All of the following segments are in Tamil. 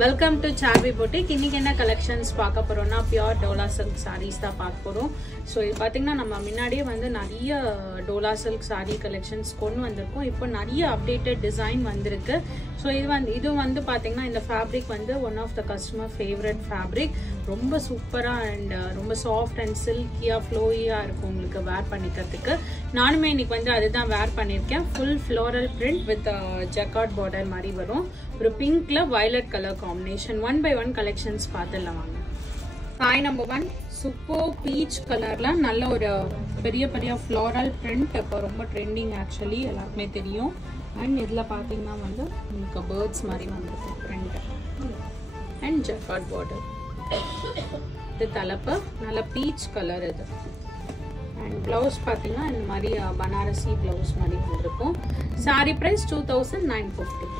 Welcome to Charvi Boutique. இன்னைக்கு என்ன collections பார்க்க போறோம்னா pure Dola silk sarees தான் பார்க்க போறோம். சோ இது பாத்தீங்கன்னா நம்ம முன்னாடியே வந்து நிறைய Dola silk saree collections கொண்டு வந்திருக்கோம். இப்போ நிறைய updated design வந்திருக்கு. சோ இது வந்து பாத்தீங்கன்னா இந்த fabric வந்து one of the customer favorite fabric. ரொம்ப சூப்பரா and ரொம்ப soft and silky-ஆ flowy-ஆ இருக்கும் உங்களுக்கு wear பண்ணிக்கிறதுக்கு. நானுமே இன்னைக்கு வந்து அதுதான் wear பண்ணிருக்கேன். Full floral print with jacquard border மாதிரி வரும். ஒரு பிங்க்ல violet color combination. 1 by 1 collections பாத்துடலாம் வாங்க. Sai number 1 super peach colorல நல்ல ஒரு பெரிய பெரிய floral print. இப்போ ரொம்ப ட்ரெண்டிங் actually எல்லாருக்குமே தெரியும். and இதுல பாத்தீங்கன்னா வந்து உங்களுக்கு birds மாதிரி வந்திருக்கு print and jacquard border. இது தலப்பு நல்ல peach color இது. and blouse பாத்தீங்கன்னா இந்த மாதிரி பனாரசி blouse மாதிரி வந்திருக்கும். saree price 2950.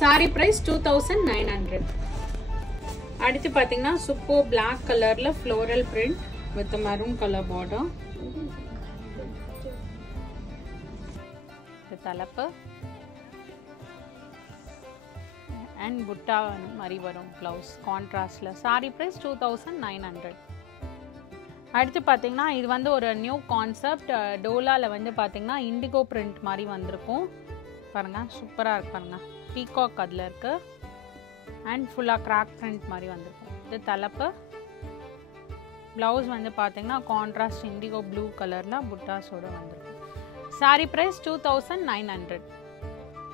Saree price 2900. அடுத்து பாத்தீங்கன்னா சூப்பர் black கலர்ல floral print with maroon color border. இது தலப்பு and butta மாதிரி வரும் blouse contrastல. saree price 2900. அடுத்து பாத்தீங்கன்னா இது வந்து ஒரு நியூ கான்செப்ட். டோலால வந்து பாத்தீங்கன்னா இண்டிகோ print மாதிரி வந்திருக்கும். பாருங்க சூப்பரா இருக்கு பாருங்க. பீகாக் அதுல இருக்கு and full crack print மாதிரி வந்திருக்கும். இது தலப்பு. blouse வந்து பாத்தீங்கன்னா கான்ட்ராஸ்ட் இண்டிகோ ப்ளூ கலர்ல புட்டாஸோட வந்திருக்கும். saree price 2900.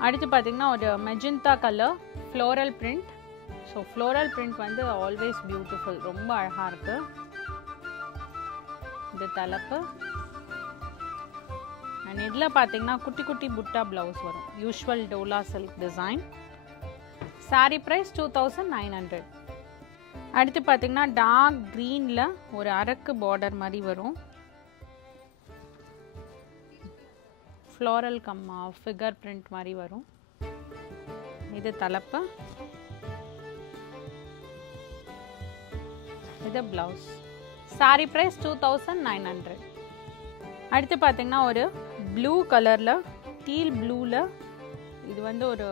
அடுத்து பாத்தீங்கன்னா ஒரு magenta colour floral print. so floral print வந்து always beautiful, ரொம்ப அழகா இருக்கு. இது தலப்பு. and இதுல பாத்தீங்கன்னா குட்டி குட்டி புட்டா blouse வரும். usual Dola silk design. saree price 2900. அடுத்து பாத்தீங்கன்னா டார்க் greenல ஒரு அரக்கு border மாதிரி வரும். floral கம்மா figure print மாதிரி வரும். இது தலப்பு. இது blouse. saree price 2900. அடுத்து பாத்தீங்கன்னா ஒரு ப்ளூ கலர்ல டீல் ப்ளூல இது வந்து ஒரு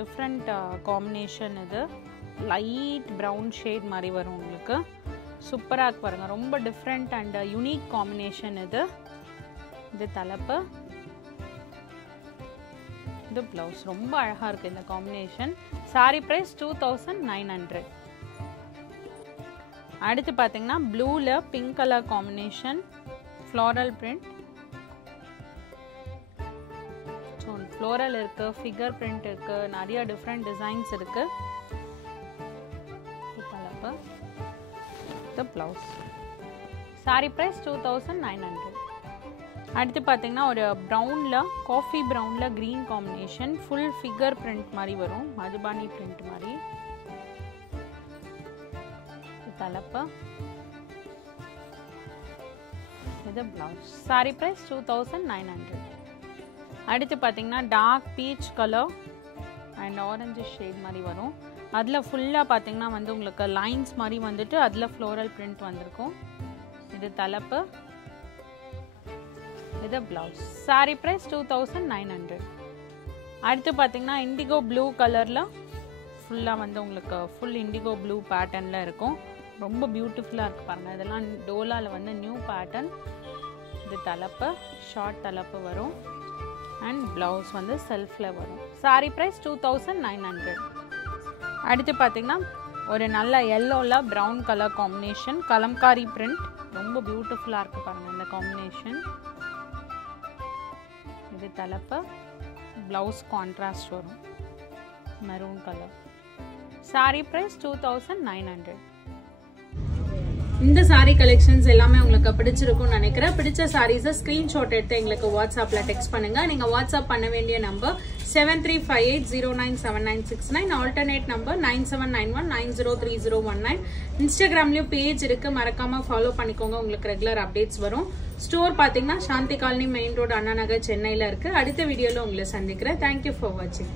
டிஃப்ரெண்ட் காம்பினேஷன். இது லைட் பிரவுன் ஷேட் மாதிரி வரும் உங்களுக்கு. சூப்பரா இருக்கு பாருங்க, ரொம்ப டிஃப்ரெண்ட் அண்ட் யூனிக் காம்பினேஷன் இது. இது தலப்பு. இது பிளவுஸ். ரொம்ப அழகா இருக்கு இந்த காம்பினேஷன். saree price 2900. அடுத்து பாத்தீங்கன்னா ப்ளூல pink colour combination floral print. so floral இருக்கு, figure print இருக்கு, நிறைய different designs இருக்கு. தலப்பு. the blouse. saree price 2900. அடுத்து பாத்தீங்கன்னா ஒரு பிரவுன்ல coffee பிரவுன்ல green combination full figure print மாதிரி வரும். மதுபானி print மாதிரி. தலப்பு. இது blouse. saree price 2900. அடுத்து பாத்தீங்கன்னா dark peach colour and orange shade மாதிரி வரும். அதுல ஃபுல்லா பாத்தீங்கன்னா வந்து உங்களுக்கு லைன்ஸ் மாதிரி வந்துட்டு அதுல floral print வந்திருக்கும். இது தலப்பு. இது blouse. saree price 2900. அடுத்து பாத்தீங்கன்னா இண்டிகோ ப்ளூ கலர்ல ஃபுல்லா வந்து உங்களுக்கு ஃபுல் இண்டிகோ ப்ளூ பேட்டர்ன்ல இருக்கும். ரொம்ப பியூட்டிஃபுல்லா இருக்கு பாருங்க. இதெல்லாம் டோலால வந்து நியூ பேட்டர்ன். இது தலப்பு, ஷார்ட் தலப்பு வரும் and blouse வந்து செல்ஃப்ல வரும். saree price 2900. அடுத்து பாத்தீங்கன்னா ஒரு நல்ல yellowல brown color combination Kalamkari print. ரொம்ப பியூட்டிஃபுல்லா இருக்கு பாருங்க இந்த காம்பினேஷன். இது தலப்பு. blouse contrast வரும் maroon color. saree price 2900. இந்த saree collections எல்லாமே உங்களுக்கு பிடிச்சிருக்கும்னு நினைக்கிறேன். பிடிச்ச sarees ஸ்கிரீன்ஷாட் எடுத்து எங்களுக்கு வாட்ஸ்அப்ல டெக்ஸ்ட் பண்ணுங்க. நீங்க வாட்ஸ்அப் பண்ண வேண்டிய நம்பர் 7358097969. Alternate number 9791903019. இன்ஸ்டாகிராம்லயும் பேஜ் இருக்கு, மறக்காம ஃபாலோ பண்ணிக்கோங்க. உங்களுக்கு ரெகுலர் அப்டேட்ஸ் வரும். ஸ்டோர் பாத்தீங்கன்னா சாந்தி colony main road, Anna Nagar, சென்னையில இருக்கு. அடுத்த வீடியோல உங்களை சந்திக்கிறேன். தேங்க்யூ ஃபார் வாட்சிங்.